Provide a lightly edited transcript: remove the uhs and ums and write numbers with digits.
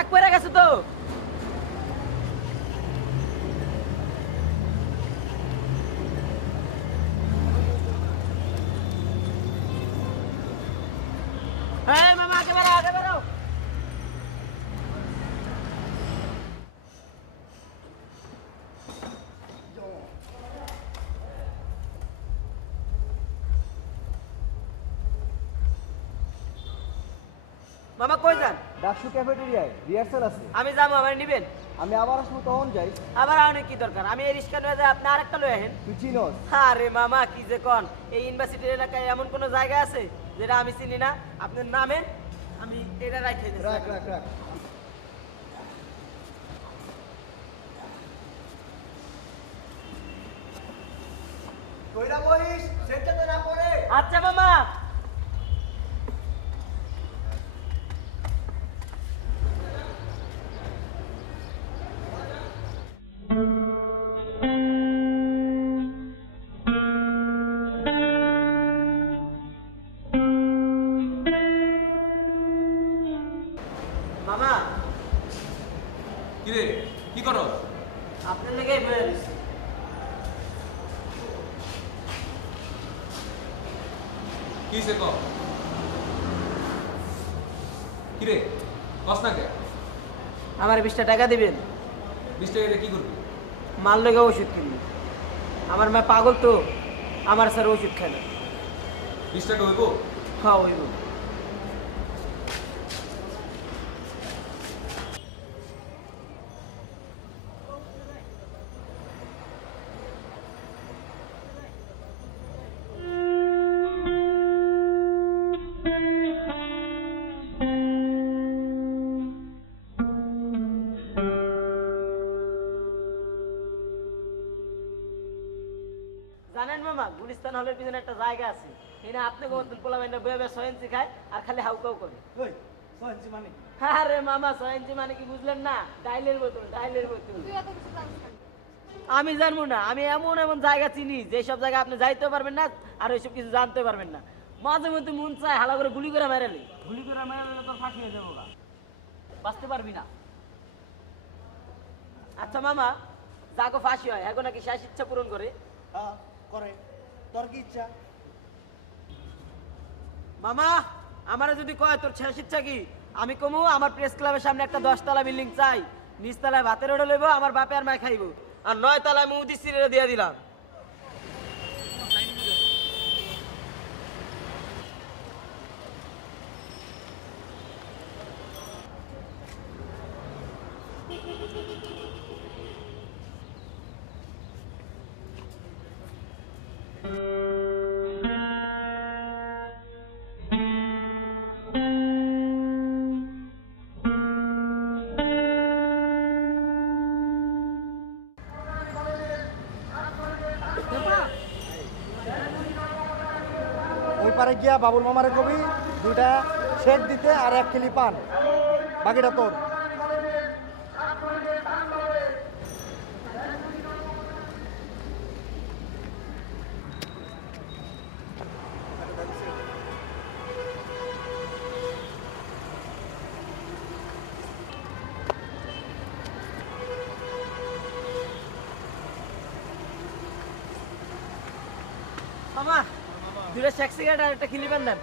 Bag পড়ে গেছে তো। হ্যাঁ মামা, আগে বেরো, আগে বেরো। মামা কই যান? ডাকসু ক্যাফেটেরিয়ায় রিহার্সাল আছে। আমি যাবো, আমার নিবেন? আমি আবার আসবো, তখন যাই। আবার অনেক কি দরকার? আমি এই রিক্সা নিয়ে যাই, আপনি আরেকটা লয়ে আহেন। তুই চিনস? আরে মামা কি যে কন, এই ইউনিভার্সিটির এলাকায় এমন কোনো জায়গা আছে যেটা আমি চিনি না? আপনার নামেন, আমি এটা রাখে দিই। রাখ রাখ রাখ। কইরা বহিস, সেটা তো না পড়ে। আচ্ছা মামা। মামা, কিরে কি করস? আপনার লেগেই বয়ে দিচ্ছি। কি সে ক? কিরে কস না কে? আমার 20টা টাকা দিবেন। 20 টাকা দিয়ে কি করবি? মাল লেগে ওষুধ কিনবি। আমার মা পাগল তো, আমার স্যার ওষুধ খায় না। 20 টাকা হইব? হ্যাঁ ওইব। জানেন মামা, গুলিস্তান হলের পিছনে একটা জায়গা আছে, এখানে আপনি মতন পোলা বাইনা বয়ে বয়ে সয়েন্সি খায় আর খালি হাউকাউ করে। ওই সঞ্চি মানে কি? আরে মামা, সয়েন্সি মানে কি বুঝলেন না? ডাইলের বোতল, ডাইলের বোতল। তুই এত কিছু জানিস না। আমি জানবো না? আমি এমন এমন জায়গা চিনি যেসব জায়গা আপনি যাইতে পারবেন না আর ওইসব কিছু জানতে পারবেন না। মাঝে মধ্যে মন চায় হালা করে গুলি করে মেরালি। গুলি করে মেরালে তোর ফাঁসি হয়ে যাবো, বাঁচতে পারবি না। আচ্ছা মামা, যাকে ফাঁসি হয় এখন নাকি শেষ ইচ্ছা পূরণ করে? হ্যাঁ করে। তোর কি ইচ্ছা? মামা, আমারে যদি কয় তোর শেষ ইচ্ছা কি, আমি কমু আমার প্রেস ক্লাবের সামনে একটা 10 তলা বিল্ডিং চাই, নিচতলায় ভাতের ওটা লইব, আমার বাপে আর মায় খাইব, আর 9 তলায় মুদি সিরে দিয়ে দিলাম। ওই পারে গিয়া বাবুল মামারে কবি 2টা শেক দিতে আর 1 কিলি পান, বাকিটা তোর। মামা, 2টা শেক সিগারেট আর একটা খিলিবেন দেন।